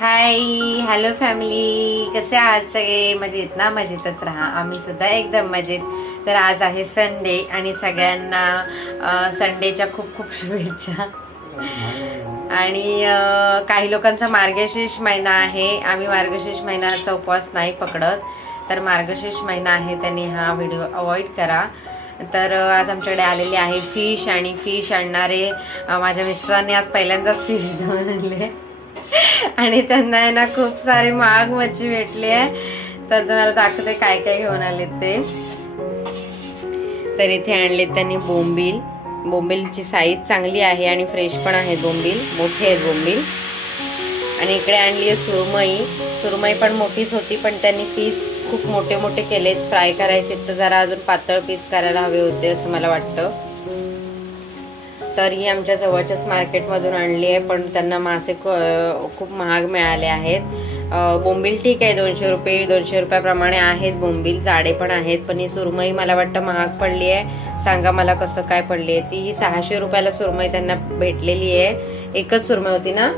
Hi hello family, कसे आहात सगळे? मजेत ना? मजेतच राहा, आम्ही सुद्धा एकदम मजेत. तर आज आहे संडे आणि सगळ्यांना संडेच्या खूप खूप शुभेच्छा. आणि काही लोकांचा मार्गशीर्ष महिना आहे. आम्ही मार्गशीर्ष महिन्याचा उपवास नाही पकडत, तर मार्गशीर्ष महिना आहे त्यांनी हा व्हिडिओ अवॉइड करा. तर आज आमच्याकडे आलेले आहे फिश, आणि फिश आणणारे माझ्या मिस्टरांनी आज पहिल्यांदाच फिश जाऊन आणले आणि त्यांना आहे ना खूप सारी महाग मच्छी भेटली आहे. तर तुम्हाला दाखवते काय काय घेऊन आलेत ते. तर इथे आणलेत त्यांनी बोंबील. बोंबीलची साईज चांगली आहे आणि फ्रेश पण आहे. बोंबील मोठे आहेत बोंबील. आणि इकडे आणली आहे सुरमई. सुरमई पण मोठीच होती, पण त्यांनी पीस खूप मोठे मोठे केलेत. फ्राय करायचे तर जरा अजून पातळ पीस करायला हवे होते असं मला वाटतं. तर ही आमच्या जवळच्याच मार्केटमधून आणली आहे, पण त्यांना मासे खूप महाग मिळाले आहेत. बोंबील ठीक आहे, 200 रुपयाप्रमाणे आहेत बोंबील, जाडे पण आहेत. पण ही सुरमई मला वाटतं महाग पडली आहे. सांगा मला कसं काय पडली आहे ती. ही 600 रुपयाला सुरमई त्यांना भेटलेली आहे. एकच सुरमई होती ना?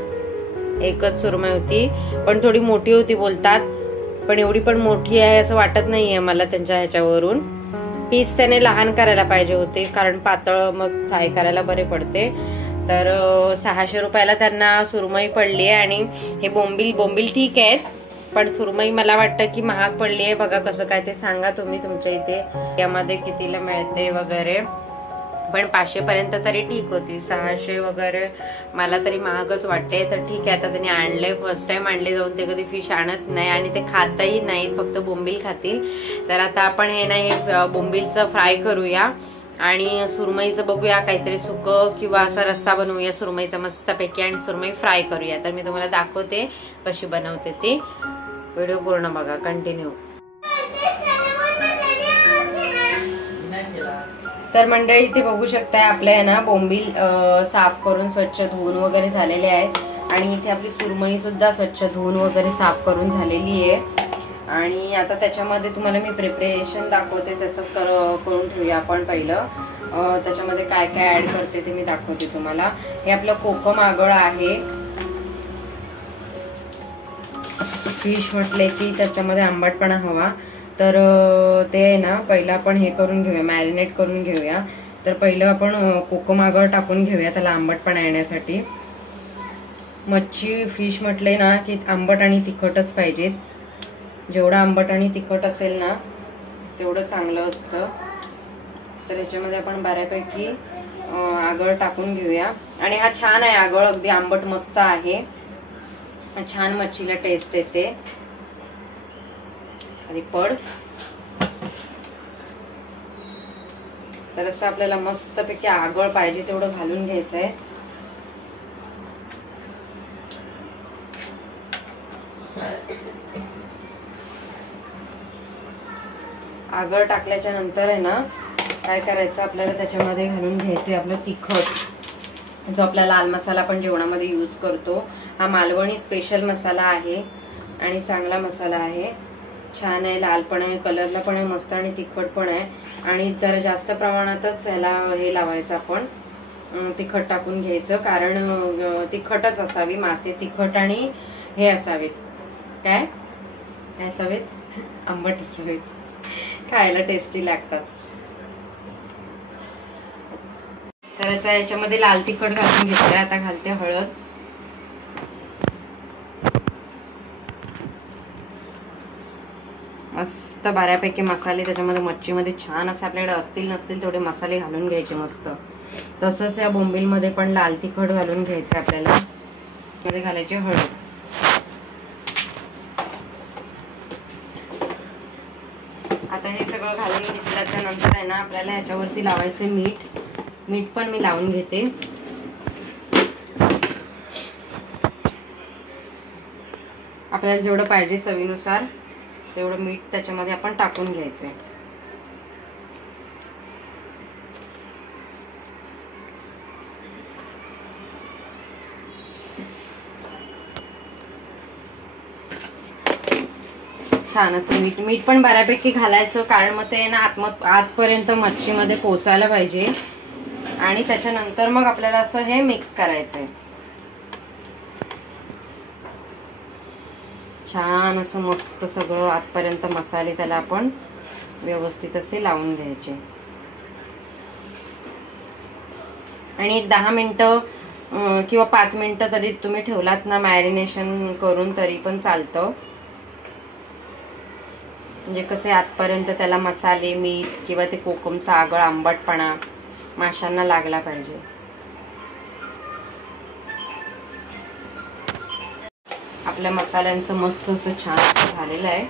एकच सुरमई होती, पण थोडी मोठी होती बोलतात. पण एवढी पण मोठी आहे असं वाटत नाहीये मला त्यांच्या ह्याच्यावरून. पीस त्याने लहान करायला पाहिजे होते, कारण पातळ मग फ्राय करायला बरे पडते. तर 600 रुपयाला त्यांना सुरमई पडली आहे. आणि हे बोंबील ठीक आहेत, पण सुरमई मला वाटतं की महाग पडली आहे. बघा कसं काय ते सांगा तुम्ही तुमच्या इथे यामध्ये कितीला मिळते वगैरे. पण 500 पर्यंत तरी ठीक होती. 600 वगैरे मला तरी महागच वाटते. तर ठीक आहे, आता त्यांनी आणले, फर्स्ट टाइम आणले जाऊन. ते कधी फिश आणत नाही आणि ते खातही नाहीत, फक्त बोंबील खातील. तर आता आपण हे नाही बोंबीलचं फ्राय करूया आणि सुरमईचं बघूया काहीतरी सुकं किंवा असा रस्सा बनवूया सुरमईचा मस्तपैकी, आणि सुरमई फ्राय करूया. तर मी तुम्हाला दाखवते कशी बनवते ती. व्हिडिओ पूर्ण बघा, कंटिन्यू. तर मंडळी इथे बघू शकताय आपल्या आहे ना बोंबील साफ करून स्वच्छ धुवून वगैरे झालेले आहेत. आणि इथे आपली सुरमई सुद्धा स्वच्छ धुवून वगैरे साफ करून झालेली आहे. आणि आता त्याच्यामध्ये तुम्हाला मी प्रिपरेशन दाखवते, त्याचं करून ठेवूया आपण. पहिलं त्याच्यामध्ये काय काय ऍड करते ते मी दाखवते तुम्हाला. हे आपलं कोकम आगळ आहे. फिश म्हटले की त्याच्यामध्ये आंबटपणा हवा, तर ते ना पहिलं आपण हे करून घेऊया, मॅरिनेट करून घेऊया. तर पहिलं आपण कोकम आगळ टाकून घेऊया त्याला आंबटपणा येण्यासाठी. मच्छी फिश म्हटले ना की आंबट आणि तिखटच पाहिजेत. जेवढं आंबट आणि तिखट असेल ना तेवढं चांगलं असतं. तर ह्याच्यामध्ये आपण बऱ्यापैकी आगळ टाकून घेऊया. आणि हा छान आहे आगळ, अगदी आंबट मस्त आहे, छान मच्छीला टेस्ट येते. आणि पड तर असं आपल्याला मस्तपैकी आगळ पाहिजे तेवढं घालून घ्यायचंय. आगळ टाकल्याच्या नंतर आहे ना काय करायचं, आपल्याला त्याच्यामध्ये घालून घ्यायचे आपलं तिखट, जो आपला लाल मसाला आपण जेवणामध्ये यूज करतो. हा मालवणी स्पेशल मसाला आहे आणि चांगला मसाला आहे. छान आहे, लाल पण आहे, कलरला पण आहे मस्त, आणि तिखट पण आहे. आणि जरा जास्त प्रमाणातच ह्याला हे लावायचं आपण, तिखट टाकून घ्यायचं, कारण तिखटच असावी. मासे तिखट आणि हे असावेत, काय असावेत, आंबट असावेत, खायला टेस्टी लागतात. तर आता याच्यामध्ये लाल तिखट घालून घेतलंय. आता घालते हळद. मस्त बऱ्यापैकी मसाले त्याच्यामध्ये मच्छीमध्ये छान असे आपल्याकडे असतील नसतील तेवढे मसाले घालून घ्यायचे मस्त. तसंच या बोंबीलमध्ये पण लाल तिखट घालून घ्यायचं आपल्याला. मध्ये घालायची हळद. आता हे सगळं घालून घेतल्याच्या नंतर आहे ना आपल्याला ह्याच्यावरती लावायचे मीठ. मीठ पण मी लावून घेते. आपल्याला जेवढं पाहिजे चवीनुसार तेवढं मीठ त्याच्यामध्ये आपण टाकून घ्यायचंय. छान असं मीठ पण बऱ्यापैकी घालायचं, कारण मग ते ना आतपर्यंत मच्छीमध्ये पोचायला पाहिजे. आणि त्याच्यानंतर मग आपल्याला असं हे मिक्स करायचंय. छान असं मस्त सगळं आतपर्यंत मसाले त्याला आपण व्यवस्थित असे लावून घ्यायचे आणि एक 10 मिनिटं किंवा 5 मिनिटं तरी तुम्ही ठेवलात ना मॅरिनेशन करून तरी पण चालतं. म्हणजे कसे आतपर्यंत त्याला मसाले, मीठ किंवा ते कोकमचा आगळ, आंबटपणा माशांना लागला पाहिजे. आपल्या मसाल्यांचं मस्त असं छान असं झालेलं आहे.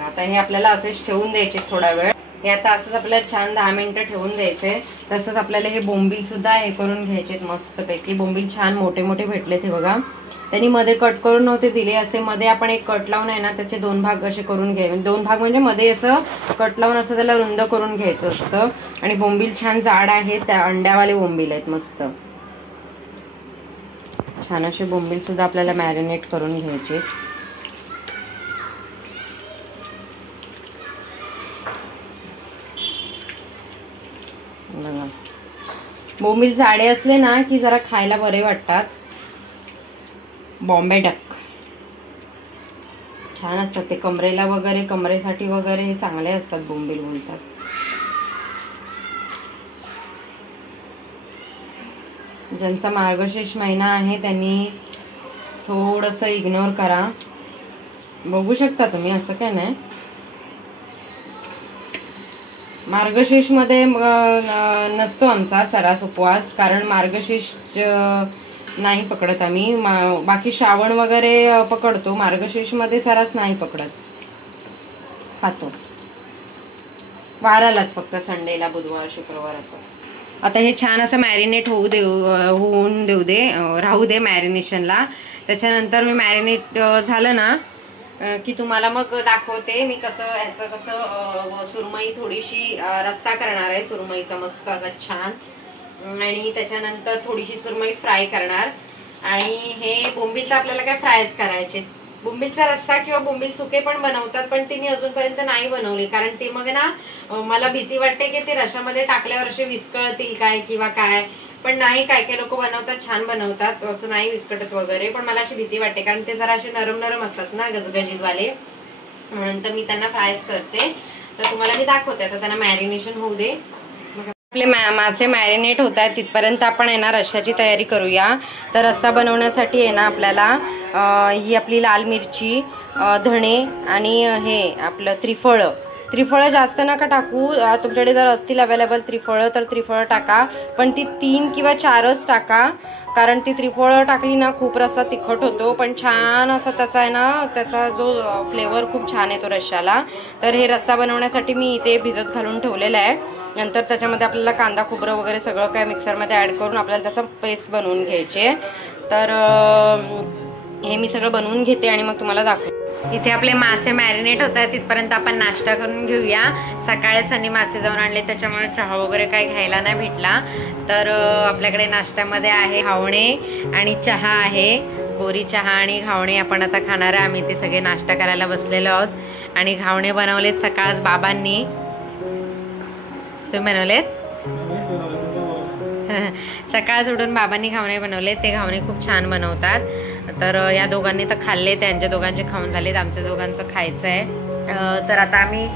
आता हे आपल्याला असेच ठेवून द्यायचे थोडा वेळ. हे आता असंच आपल्याला छान 10 मिनिटं ठेवून द्यायचे. तसंच आपल्याला हे बोंबील सुद्धा हे करून घ्यायचे मस्तपैकी. बोंबील छान मोठे मोठे भेटले ते बघा. त्यांनी मध्ये कट करून नव्हते दिले, असे मध्ये आपण एक कट लावून आहे ना त्याचे 2 भाग असे करून घ्यायचे. 2 भाग म्हणजे मध्ये असं कट लावून असं त्याला रुंद करून घ्यायचं असतं. आणि बोंबील छान जाड आहे, त्या अंड्यावाले बोंबील आहेत मस्त. छान असे बोंबील सुद्धा आपल्याला मॅरिनेट करून घ्यायचे. बघा बोंबील जाडे असले ना की जरा खायला बरे वाटतात. बॉम्बे डक छान असतात ते, कमरेला वगैरे, कमरेसाठी वगैरे हे चांगले असतात बोंबील बोलतात. ज्यांचा मार्गशीर्ष महिना आहे त्यांनी थोडंसं इग्नोर करा. बघू शकता तुम्ही, असं काय नाही. मार्गशीर्ष मध्ये नसतो आमचा सरास उपवास, कारण मार्गशीर्ष नाही पकडत आम्ही. बाकी श्रावण वगैरे पकडतो, मार्गशीर्ष मध्ये सरास नाही पकडत, खातो वारालाच फक्त, संडेला, बुधवार, शुक्रवार असं. आता हे छान असं मॅरिनेट राहू दे मॅरिनेशनला. त्याच्यानंतर मी मॅरिनेट झालं ना की तुम्हाला मग दाखवते मी कसं सुरमई थोडीशी रस्सा करणार आहे सुरमईचा मस्त असा छान. आणि त्याच्यानंतर थोडीशी सुरमई फ्राय करणार. आणि हे बोंबीलचं आपल्याला काय फ्रायच करायचे. बोंबीलचा रस्सा किंवा बोंबील सुके पण बनवतात, पण ते मी अजूनपर्यंत नाही बनवले, कारण ते मग ना मला भीती वाटते की ते रशामध्ये टाकल्यावर असे विस्कळतील काय किंवा काय. पण नाही, काय काय लोक बनवतात, छान बनवतात, असं नाही विस्कटत वगैरे. पण मला अशी भीती वाटते कारण ते जरा असे नरम नरम असतात ना गजगजीत वाले, म्हणून तर मी त्यांना फ्रायच करते. तर तुम्हाला मी दाखवते. आता त्यांना मॅरिनेशन होऊ दे. आपले मासे मॅरिनेट होत आहेत तिथपर्यंत आपण आहे ना रश्श्याची तयारी करूया. तर रस्सा बनवण्यासाठी आहे ना आपल्याला ही आपली लाल मिरची, धणे आणि हे आपलं त्रिफळं जास्त नका टाकू. तुमच्याकडे जर असतील अवेलेबल त्रिफळं तर त्रिफळं टाका, पण ती 3 किंवा 4च टाका, कारण ती त्रिफळं टाकली ना खूप रस्सा तिखट होतो. पण छान असं त्याचा आहे ना, त्याचा जो फ्लेवर खूप छान येतो रश्श्याला. तर हे रस्सा बनवण्यासाठी मी इथे भिजत घालून ठेवलेलं आहे. नंतर त्याच्यामध्ये आपल्याला कांदा, खोबरं वगैरे सगळं काय मिक्सरमध्ये ॲड करून आपल्याला त्याचा पेस्ट बनवून घ्यायची आहे. तर हे मी सगळं बनवून घेते आणि मग तुम्हाला दाखवते. इथे आपले मासे मॅरिनेट होत आहेत तिथपर्यंत आपण नाश्ता करून घेऊया. सकाळीच आणि मासे जाऊन आणले, त्याच्यामुळे चहा वगैरे काही घ्यायला नाही भेटला. तर आपल्याकडे नाश्त्यामध्ये आहे घावणे आणि चहा आहे. कोरी चहा आणि घावणे आपण आता खाणार आहे. आम्ही ते सगळे नाश्ता करायला बसलेलो आहोत. आणि घावणे बनवलेत सकाळच बाबांनी. तुम्ही बनवलेत? सकाळ सोडून बाबांनी घावणे बनवले. ते घावणे खूप छान बनवतात. तर या दोघांनी तर खाल्ले, त्यांच्या दोघांचे खाऊन झालेत, आमच्या दोघांचं खायचं आहे. तर आता आम्ही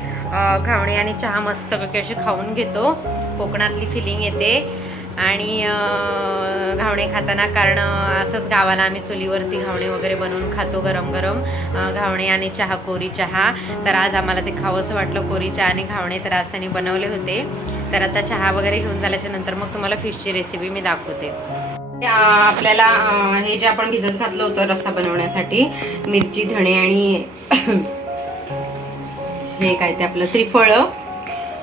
घावणे आणि चहा मस्तपैकी अशी खाऊन घेतो. कोकणातली फिलिंग येते. आणि घावणे खाताना, कारण असंच गावाला आम्ही चुलीवरती घावणे वगैरे बनवून खातो गरम गरम. घावणे आणि चहा, कोरी चहा. तर आज आम्हाला ते खावंसं वाटलं, कोरी चहा आणि घावणे. तर आज त्यांनी बनवले होते. तर आता चहा वगैरे घेऊन झाल्याच्या नंतर मग तुम्हाला फिशची रेसिपी मी दाखवते. आपल्याला हे जे आपण भिजत घातलं होतं रस्सा बनवण्यासाठी, मिरची, धणे आणि हे काय ते आपलं त्रिफळं,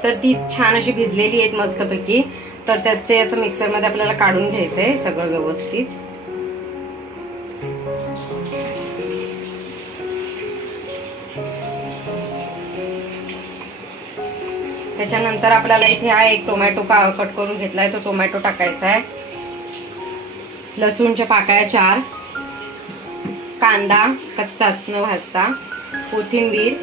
तर ती छान अशी भिजलेली आहेत मस्तपैकी. तर त्यात ते असं मिक्सरमध्ये आपल्याला काढून घ्यायचंय सगळं व्यवस्थित. त्याच्यानंतर आपल्याला इथे हा एक टोमॅटो कट करून घेतलाय, तो टोमॅटो टाकायचा आहे. लसूणच्या पाकळ्या 4, कांदा कच्चाच न भाजता, कोथिंबीर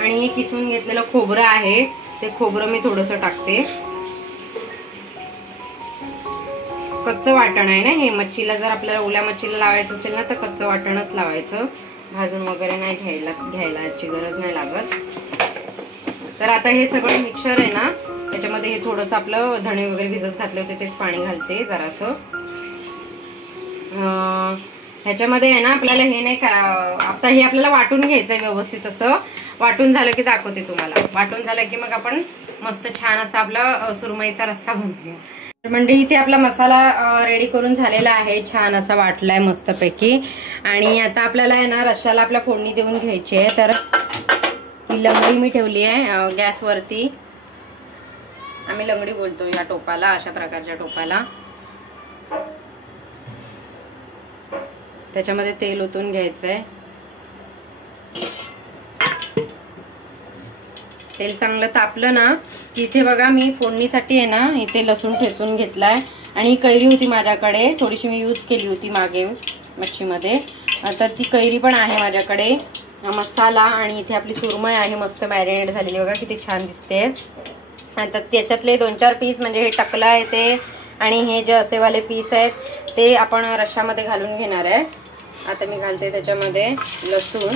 आणि हे किसून घेतलेलं खोबरं आहे, ते खोबरं मी थोडंसं टाकते. कच्चं वाटण आहे ना हे. मच्छीला जर आपल्याला ओल्या मच्छीला लावायचं असेल ना तर कच्चं वाटणच लावायचं, भाजून वगैरे नाही घ्यायची गरज नाही लागत. तर आता हे सगळं मिक्सर आहे ना त्याच्यामध्ये हे थोडंसं आपलं धणे वगैरे भिजत घातले होते तेच पाणी घालते जरासं. ह्याच्यामध्ये आहे ना आपल्याला हे नाही करा, आता हे आपल्याला वाटून घ्यायचंय व्यवस्थित. असं वाटून झालं की दाखवते तुम्हाला. वाटून झालं की मग आपण मस्त छान असा आपला सुरमईचा रस्सा बनवूया. म्हणजे इथे आपला मसाला रेडी करून झालेला आहे, छान असा वाटलाय मस्तपैकी. आणि आता आपल्याला आहे ना रश्श्याला आपल्या फोडणी देऊन घ्यायची आहे. तर ही लंगडी मी ठेवली आहे गॅसवरती. आम्ही लंगडी बोलतो या टोपाला, अशा प्रकारच्या टोपाला. त्याच्यामध्ये तेल ओतून घ्यायचंय. तेल चांगलं तापलं ना की इथे बघा मी फोडणीसाठी आहे ना इथे लसूण ठेचून घेतलाय. आणि कैरी होती माझ्याकडे, थोडीशी मी यूज केली होती मागे मच्छीमध्ये. तर ती कैरी पण आहे माझ्याकडे. मसाला आणि इथे आपली सुरमई आहे मस्त मॅरिनेट झालेली, बघा किती छान दिसते. आता त्याच्यातले 2-4 पीस म्हणजे हे टकला आहे ते आणि हे जे असेवाले पीस आहेत ते आपण रश्श्यामध्ये घालून घेणार आहे. आता मी घालते त्याच्यामध्ये लसूण.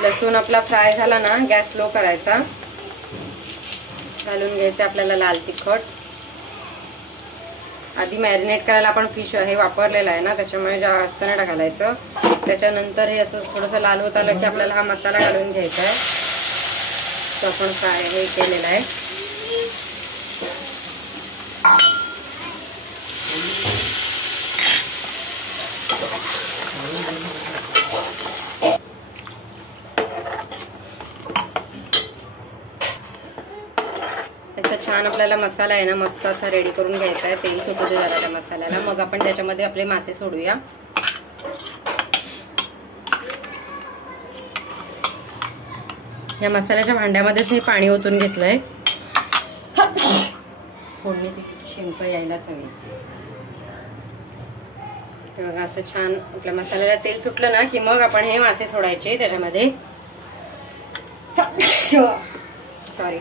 लसूण आपला फ्राय झाला ना गॅस स्लो करायचा. घालून घ्यायचे आपल्याला लाल तिखट. आधी मॅरिनेट करायला आपण फिश हे वापरलेला आहे ना त्याच्यामुळे जास्त नाही घालायचं. त्याच्यानंतर हे असं थोडंसं लाल होत आलं की आपल्याला हा मसाला घालून घ्यायचा आहे तो आपण फ्राय हे केलेला आहे. छान आपल्याला मसाला आहे ना मस्त असा रेडी करून घ्यायचा आहे. तेल सुटू दे जरा त्या मसाल्याला, मग आपण त्याच्यामध्ये आपले मासे सोडूया. या मसाल्याच्या भांड्यामध्येच मी पाणी ओतून घेतलंय. फोडणी शिंक यायलाच हवी. बघा असं छान आपल्या मसाल्याला तेल सुटलं ना की मग आपण हे मासे सोडायचे त्याच्यामध्ये. सॉरी.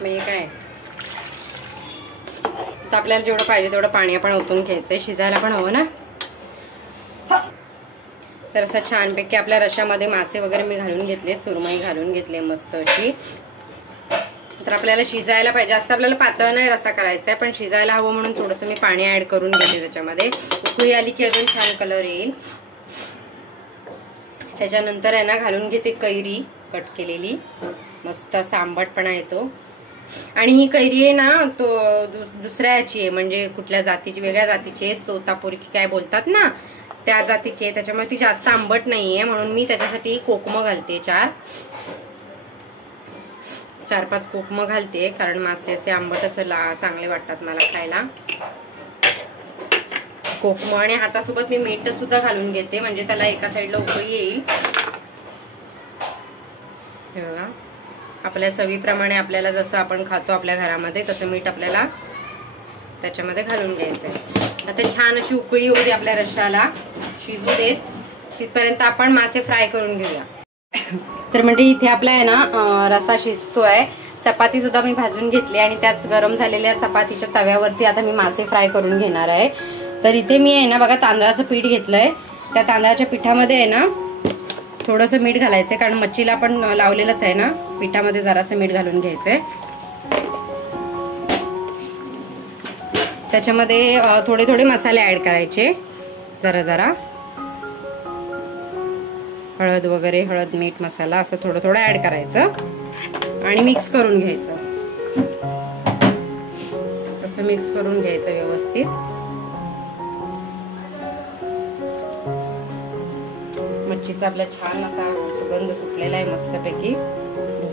हे काय तर आपल्याला जेवढं पाहिजे तेवढं पाणी आपण ओतून घ्यायचंय, शिजायला पण हवं ना. तर असं छानपैकी आपल्या रश्श्यामध्ये मासे वगैरे मी घालून घेतले, सुरमई घालून घेतले मस्त अशी. तर आपल्याला शिजायला पाहिजे, जास्त आपल्याला पातळ नाही रस्सा करायचा आहे पण शिजायला हवं म्हणून थोडंसं मी पाणी ऍड करून घेते त्याच्यामध्ये. उकळी आली की अजून छान कलर येईल. त्याच्यानंतर आहे ना घालून घेते कैरी कट केलेली, मस्त असा आंबटपणा येतो. आणि ही कैरी आहे ना तो दुसऱ्या याची आहे, म्हणजे कुठल्या जातीची, वेगळ्या जातीची आहे, चोतापुरी की काय बोलतात ना त्या जातीची आहे. त्याच्यामुळे ती जास्त आंबट नाहीये म्हणून मी त्याच्यासाठी कोकम घालते. 4-5 कोकम घालते कारण मासे असे आंबटच चांगले वाटतात मला खायला. कोकम आणि हातासोबत मी मीठ सुद्धा घालून घेते म्हणजे त्याला एका साईडला उकळी येईल. हे बघा आपल्या चवीप्रमाणे आपल्याला जसं आपण खातो आपल्या घरामध्ये तसं मीठ आपल्याला त्याच्यामध्ये घालून घ्यायचंय. आता छान अशी उकळी येऊ दे आपल्या रश्श्याला, शिजू देत तिथपर्यंत आपण मासे फ्राय करून घेऊया. तर म्हणजे इथे आपला आहे ना रस्सा शिजतोय. चपाती सुद्धा मी भाजून घेतली आणि त्याच गरम झालेल्या चपातीच्या तव्यावरती आता मी मासे फ्राय करून घेणार आहे. तर इथे मी आहे ना बघा तांदळाचं पीठ घेतलंय. त्या तांदळाच्या पिठामध्ये आहे ना थोडंसं मीठ घालायचंय कारण मच्छीला आपण लावलेलंच आहे ना, पिठामध्ये जरासं मीठ घालून घ्यायचंय. त्याच्यामध्ये थोडे थोडे मसाले ऍड करायचे, जरा जरा हळद वगैरे, हळद मीठ मसाला असं थोडं थोडं ऍड करायचं आणि मिक्स करून घ्यायचं. असं मिक्स करून घ्यायचं व्यवस्थित. मच्छीचा आपला छान असा सुगंध सुटलेला आहे मस्तपैकी.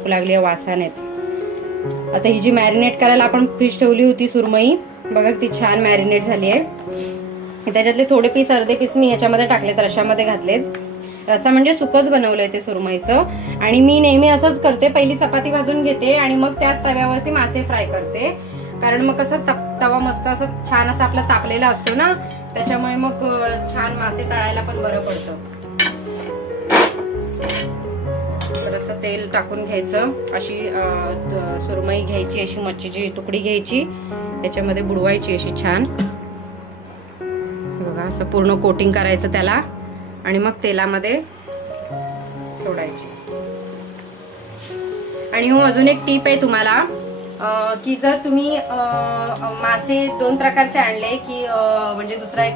भूक लागली वासानेच. आता ही जी मॅरिनेट करायला आपण फिश ठेवली होती सुरमई, बघा ती छान मॅरिनेट झाली आहे. त्याच्यातले थोडे पीस, अर्धे पीस मी ह्याच्यामध्ये टाकलेत, रशामध्ये घातलेत. रसा म्हणजे सुकच बनवलंय ते सुरमईचं. आणि मी नेहमी असंच करते, पहिली चपाती भाजून घेते आणि मग त्याच तव्यावरती मासे फ्राय करते. कारण मग कसं तवा मस्त असं छान असा आपला तापलेला असतो ना, त्याच्यामुळे मग छान मासे तळायला पण बरं पडतं. थोडंसं तेल टाकून घ्यायचं, अशी सुरमई घ्यायची, अशी मच्छीची तुकडी घ्यायची, त्याच्यामध्ये बुडवायची अशी छान, बघा असं पूर्ण कोटिंग करायचं त्याला आणि मग तेलामध्ये सोडायची. आणि हो अजून एक टीप आहे तुम्हाला, की जर तुम्ही मासे 2 प्रकारचे आणले, की म्हणजे दुसरा एक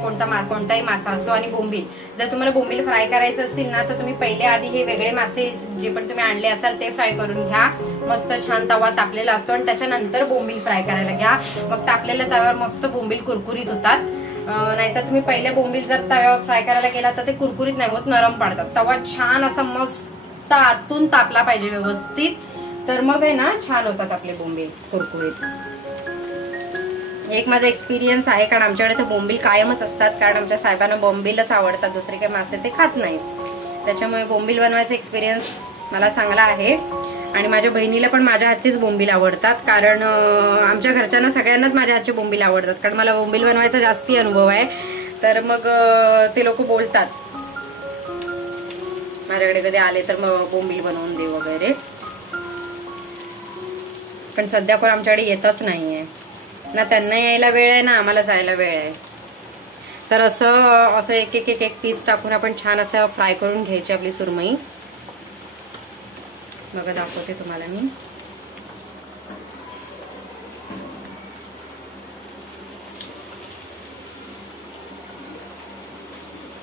कोणताही मासा असो आणि बोंबील, जर तुम्हाला बोंबील फ्राय करायचं असतील ना, तर तुम्ही पहिले आधी हे वेगळे मासे जे पण तुम्ही आणले असाल ते फ्राय करून घ्या. मस्त छान तवा तापलेला असतो आणि त्याच्यानंतर बोंबील फ्राय करायला घ्या. मग तापलेल्या तव्यावर मस्त बोंबील कुरकुरीत होतात. नाहीतर तुम्ही पहिले बोंबील जर तव्यावर फ्राय करायला गेला तर ते कुरकुरीत नाही होत, नरम पडतात. तवा छान असा मस्त आतून तापला पाहिजे व्यवस्थित, तर मग आहे ना छान होतात आपले बोंबील कुरकुरीत. एक माझा एक्सपिरियन्स आहे, कारण आमच्याकडे तर बोंबील कायमच असतात, कारण आमच्या साहेबांना बोंबीलच आवडतात, दुसरे काही मासे ते खात नाहीत. त्याच्यामुळे बोंबील बनवायचा एक्सपिरियन्स मला चांगला आहे. आणि माझ्या बहिणीला पण माझ्या हातचेच बोंबील आवडतात, कारण आमच्या घरच्यांना सगळ्यांनाच माझ्या हातचे बोंबील आवडतात, कारण मला बोंबील बनवायचा जास्ती अनुभव आहे. तर मग ते लोक बोलतात माझ्याकडे कधी आले तर मग बोंबील बनवून दे वगैरे, पण सध्या कोण आमच्याकडे येतच नाहीये ना, त्यांना यायला वेळ आहे ना आम्हाला जायला वेळ आहे. तर असं एक एक पीस टाकून आपण छान असं फ्राय करून घ्यायची आपली सुरमई. बघा दाखवते तुम्हाला मी.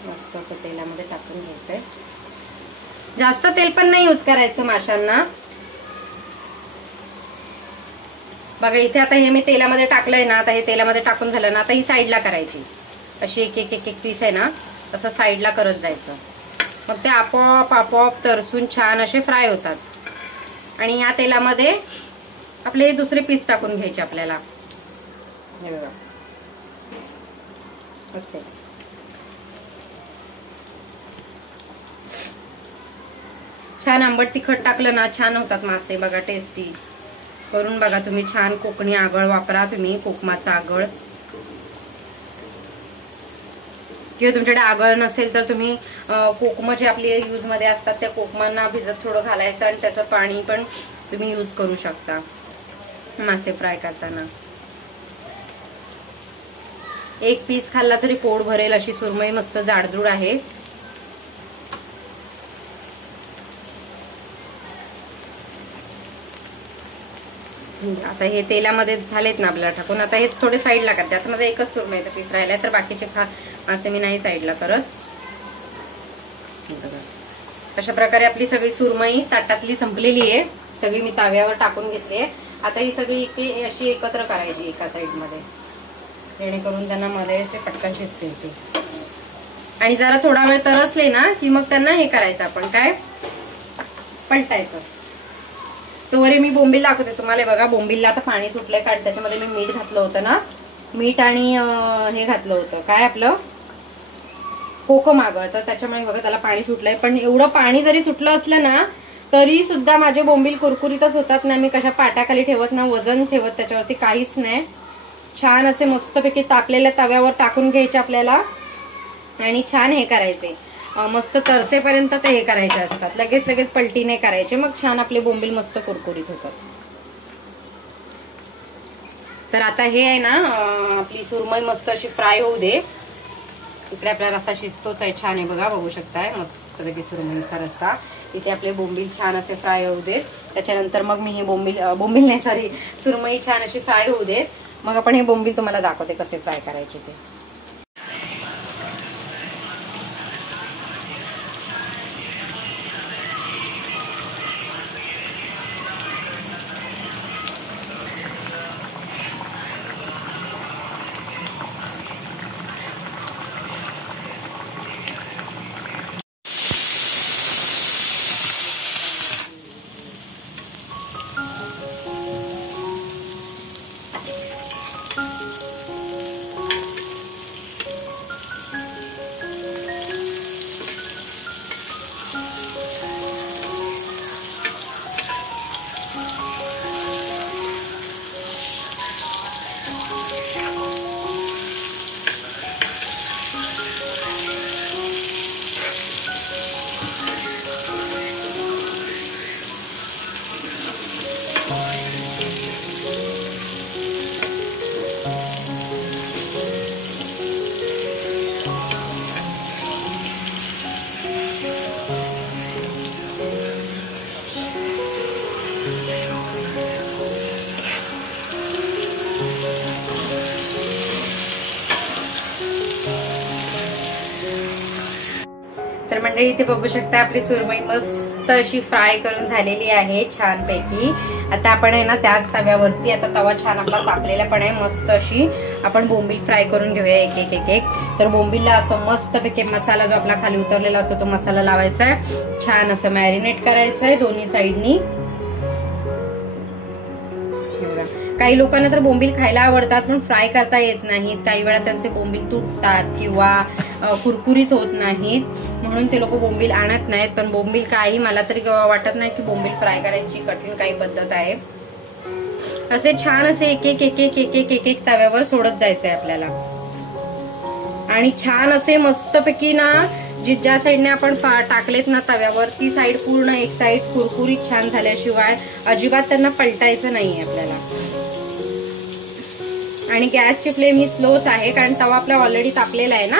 मस्त असं तेलामध्ये टाकून घ्यायचंय. जास्त तेल पण नाही यूज करायचं माशांना. बघा इथे आता हे मी तेलामध्ये टाकलंय ना, आता हे तेलामध्ये टाकून झालं ना, आता ही साईडला करायची. अशी एक पीस आहे ना तसं साईडला करत जायचं. मग ते आपोआप तरसून छान असे फ्राय होतात. आणि ह्या तेलामध्ये आपले दुसरे पीस टाकून घ्यायचे आपल्याला. हे बघा असे छान आंबट तिखट टाकलं ना छान होतात मासे. बघा टेस्टी करून बघा तुम्ही. छान कोकणी आगळ वापरा तुम्ही, कोकमाचा आगळ, किंवा तुमच्याकडे आगळ नसेल तर तुम्ही कोकम जे आपली यूज मध्ये असतात त्या कोकमांना भिजत थोडं घालायचं आणि त्याचं पाणी पण तुम्ही यूज करू शकता मासे फ्राय करताना. एक पीस खाल्ला तरी पोट भरेल अशी सुरमई मस्त जाडजूड आहे. आता हे तेलामध्ये झालेत ना आपल्याला टाकून. आता हे थोडे साईडला करते. आता माझा एकच सुरमईचा पीस राहिलाय, तर बाकीचे मासे मी नाही साईडला करत. अशा प्रकारे आपली सगळी सुरमई ताटातली संपलेली आहे. सगळी मी ताव्यावर टाकून घेतली. आता ही सगळी इथे अशी एकत्र करायची एका साईड मध्ये, जेणेकरून त्यांना मध्ये असे पटकन शिजतील ते. आणि जरा थोडा वेळ तरसले ना की मग त्यांना हे करायचं आपण काय पलटायचं. तोवरे मी बोंबील दाखवते तुम्हाला. बघा बोंबीलला आता पाणी सुटलंय, कारण त्याच्यामध्ये मी मीठ घातलं होतं ना, मीठ आणि हे घातलं होतं काय आपलं कोकम आगळ, तर त्याच्यामुळे बघा त्याला पाणी सुटलंय. पण एवढं पाणी जरी सुटलं असलं ना तरी सुद्धा माझे बोंबील कुरकुरीतच होतात ना. मी कशा पाट्याखाली ठेवत ना, वजन ठेवत त्याच्यावरती, काहीच नाही. छान असे मस्तपैकी तापलेल्या तव्यावर टाकून घ्यायचे आपल्याला आणि छान हे करायचे, मस्त तरसेपर्यंत ते हे करायचे असतात. लगेच पलटी नाही करायचे, मग छान आपले बोंबील मस्त कुरकुरीत होतात. तर आता हे आहे ना आपली सुरमई मस्त अशी फ्राय होऊ दे. इकडे आपला रस्सा शिजतोच आहे, छान आहे बघा, बघू शकताय मस्त पैकी सुरमईचा रस्सा. इथे आपले बोंबील छान असे फ्राय होऊ देत. त्याच्यानंतर मग मी हे बोंबील नाही सॉरी सुरमई छान अशी फ्राय होऊ देत. मग आपण हे बोंबील तुम्हाला दाखवते कसे फ्राय करायचे ते. मंडळी इथे बघू शकता आपली सुरमई मस्त अशी फ्राय करून झालेली आहे छानपैकी. आता आपण आहे ना त्याच तव्यावरती, आता तवा छान आपला तापलेला पण आहे, मस्त अशी आपण बोंबील फ्राय करून घेऊया एक एक एक एक. तर बोंबीलला असं मस्तपैकी मसाला जो आपला खाली उतरलेला असतो तो मसाला लावायचा आहे, छान असं मॅरिनेट करायचं आहे दोन्ही साईडनी. काही लोकांना तर बोंबील खायला आवडतात पण फ्राय करता येत नाहीत, काही वेळा त्यांचे बोंबील तुटतात किंवा कुरकुरीत होत नाहीत, म्हणून ते लोक बोंबील आणत नाहीत. पण बोंबील काही मला तरी वाटत नाही की बोंबील फ्राय करायची कठीण काही पद्धत आहे. असे छान असे एक एक एक एक एक एक एक एक तव्यावर सोडत जायचंय आपल्याला. आणि छान असे मस्तपैकी ना ज्या साईडने आपण टाकलेत ना तव्यावर ती साईड पूर्ण एक साईड कुरकुरीत छान झाल्याशिवाय अजिबात त्यांना पलटायचं नाहीये आपल्याला. आणि गॅसची फ्लेम ही स्लोच आहे कारण तवा आपला ऑलरेडी तापलेला आहे ना.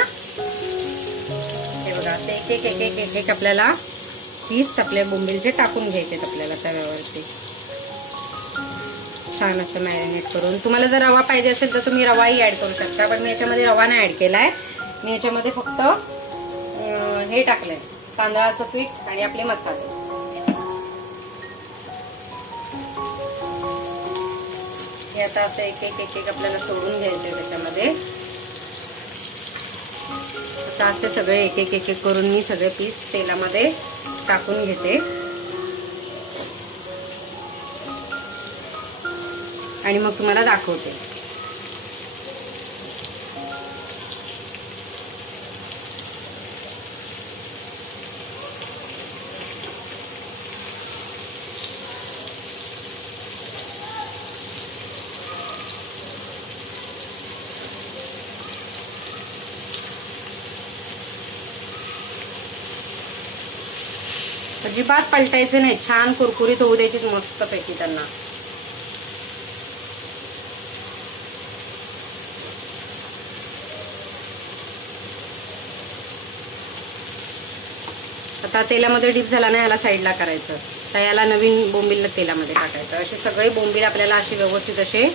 हे बघा ते एक एक एक एक एक एक आपल्याला पीस आपले बोंबीलचे टाकून घ्यायचे आपल्याला तव्यावरती छान असं मॅरिनेट करून. तुम्हाला जर रवा पाहिजे असेल तर तुम्ही रवाही ऍड करू शकता, पण मी याच्यामध्ये रवा नाही ऍड केलाय. मी याच्यामध्ये फक्त हे टाकलंय तांदळाचं पीठ आणि आपले मसाले. हे आता असं एक एक एक एक आपल्याला सोडून घ्यायचंय त्याच्यामध्ये. असे सगळे एक एक एक एक करून मी सगळे पीस तेलामध्ये टाकून घेते. आणि मग तुम्हाला दाखवते. अजिबात पलटायचे नाही, छान कुरकुरीत होऊ द्यायची मस्तपैकी त्यांना. आता तेलामध्ये डीप झाला नाही, ह्याला साईडला करायचं, तर याला नवीन बोंबील तेलामध्ये टाकायचं. असे सगळे बोंबील आपल्याला अशी व्यवस्थित असे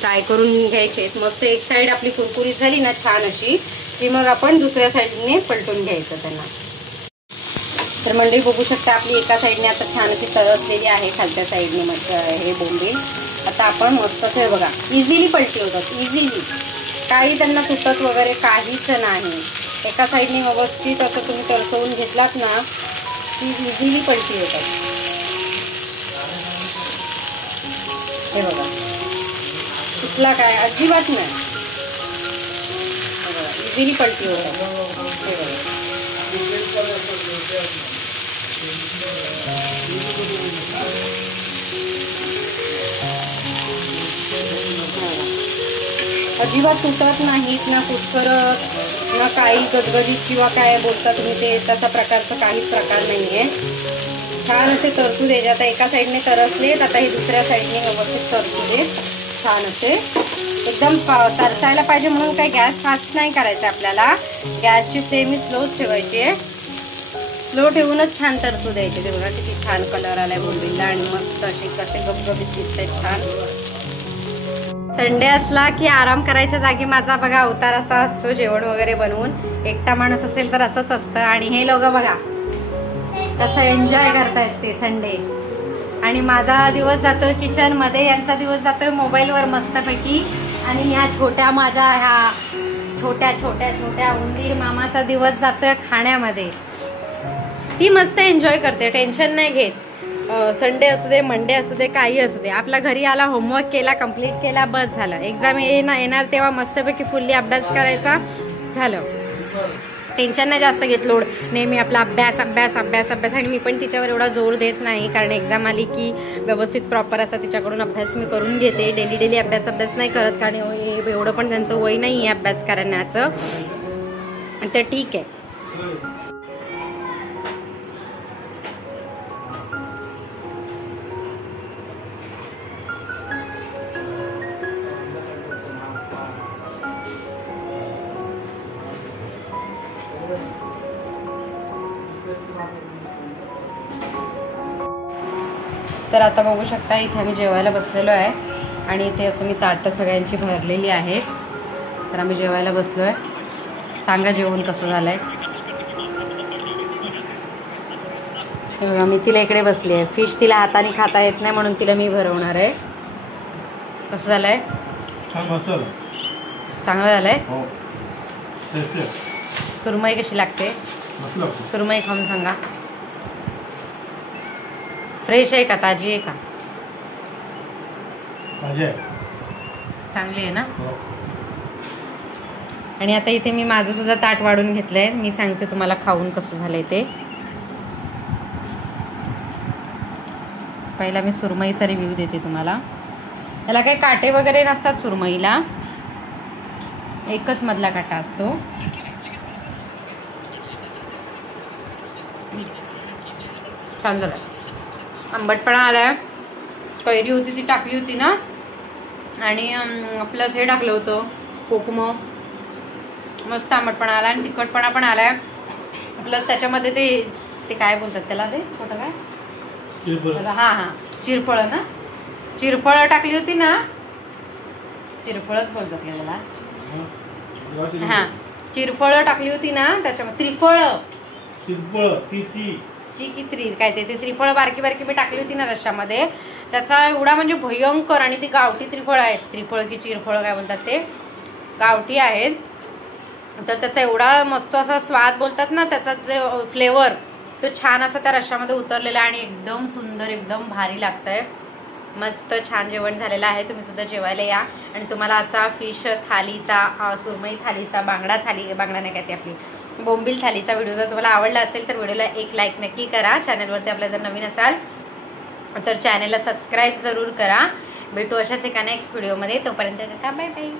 फ्राय करून घ्यायचे. मस्त एक साईड आपली कुरकुरीत झाली ना छान अशी की मग आपण दुसऱ्या साईडने पलटून घ्यायचं त्यांना. तर मंडळी बघू शकता आपली एका साईडने आता छान अशी तरसलेली आहे खालच्या साईडने मस्त हे बोंबील. आता आपण मस्त हे बघा इझिली पलटी होतात, इझिली काही त्यांना तुटत वगैरे काहीच नाही. एका साईडने व्यवस्थित असं तुम्ही तरसवून घेतलात ना की इझिली पलटी होतात. हे बघा तुटला काय अजिबात नाही, इझिली पलटी होतात. हे बघा अजिबात तुटत नाहीत ना कुचकरत ना काही गजगजीत किंवा काय बोलता तुम्ही ते तसा प्रकारचा काहीच प्रकार नाहीये. छान असे तरतू दे. आता एका साईडने तरसलेत, आता हे दुसऱ्या साईडने व्यवस्थित तरतू दे छान असे. एकदम तरसायला पाहिजे म्हणून काही गॅस फास्ट नाही करायचा आपल्याला. गॅसची फ्लेम स्लोच ठेवायची आहे, स्लो ठेवूनच छान तरतू द्यायचे. ते बघा किती छान कलर आलाय बोंबीलला आणि मस्त असे कसे गपगपीत दिसते छान. संडे असला की आराम करायच्या जागी माझा बघा अवतार असा असतो, जेवण वगैरे बनवून. एकटा माणूस असेल तर असंच असतं. आणि हे लोक बघा कसं एन्जॉय करतायत ते संडे. आणि माझा दिवस जातोय किचन मध्ये, यांचा दिवस जातोय मोबाईलवर मस्तपैकी. आणि ह्या छोट्या माझ्या ह्या छोट्या छोट्या छोट्या उंदीर मामाचा दिवस जातोय खाण्यामध्ये. ती मस्त एन्जॉय करते, टेन्शन नाही घेत. संडे असू दे मंडे असू दे काही असू दे, आपला घरी आला होमवर्क केला कम्प्लीट केला बस झालं. एक्झाम येणार तेव्हा मस्तपैकी फुल्ली अभ्यास करायचा झालं. टेन्शन नाही जास्त घेत लोड. नेहमी आपला अभ्यास अभ्यास अभ्यास अभ्यास. आणि मी पण तिच्यावर एवढा जोर देत नाही कारण एक्झाम आली की व्यवस्थित प्रॉपर असा तिच्याकडून अभ्यास मी करून घेते. डेली अभ्यास नाही करत कारण एवढं पण त्यांचं वय नाही आहे अभ्यास करण्याचं. तर ठीक आहे. तर आता बघू शकता इथे आम्ही जेवायला बसलेलो आहे आणि इथे असं मी ताटं सगळ्यांची भरलेली आहेत. तर आम्ही जेवायला बसलो आहे. सांगा जेवण कसं झालंय. बघा मी तिला इकडे बसली आहे. फिश तिला हाताने खाता येत नाही म्हणून तिला मी भरवणार आहे. कसं झालंय? चांगलं झालंय. सुरमई कशी लागते? सुरमई खाऊन सांगा. फ्रेश आहे का? ताजी आहे का? चांगली आहे ना. आणि आता इथे मी माझं सुद्धा ताट वाढून घेतलंय. मी सांगते तुम्हाला खाऊन कसं झालंय ते. पहिला मी सुरमईचा रिव्ह्यू देते तुम्हाला. याला काही काटे वगैरे नसतात सुरमईला, एकच मधला काटा असतो. छान झालं. आंबटपणा आलाय. कैरी होती ती टाकली होती ना, आणि प्लस हे टाकलं होतं कोकमं. मस्त आंबटपणा आला आणि तिखटपणा पण आलाय. प्लस त्याच्यामध्ये ते काय बोलतात त्याला, ते छोटं काय, हा चिरफळं ना, चिरफळं टाकली होती ना, चिरफळच बोलतात त्याला. हा चिरफळं टाकली होती ना त्याच्यामध्ये. काय ते त्रिफळ बारकी बारकी मी टाकली होती ना रश्श्यामध्ये. त्याचा एवढा म्हणजे भयंकर, आणि ती गावठी त्रिफळ आहेत. त्रिफळ की चिरफळ काय बोलतात ते, गावठी आहेत. तर त्याचा एवढा मस्त असा स्वाद बोलतात ना, त्याचा जे फ्लेवर तो छान असा त्या रश्श्यामध्ये उतरलेला आहे आणि एकदम सुंदर, एकदम भारी लागतंय. मस्त छान जेवण झालेलं आहे. तुम्ही सुद्धा जेवायला या. आणि तुम्हाला आजचा फिश थालीचा, सुरमई थालीचा, बांगडा नाही काय ते आपली बोंबील थालीचा व्हिडिओ जर तुम्हाला आवडला असेल तर व्हिडिओला एक लाईक नक्की करा. चॅनलवरती आपल्या जर नवीन असाल तर चॅनलला सबस्क्राईब जरूर करा. भेटू अशाच एका नेक्स्ट व्हिडिओमध्ये. तोपर्यंत टाटा, बाय बाय.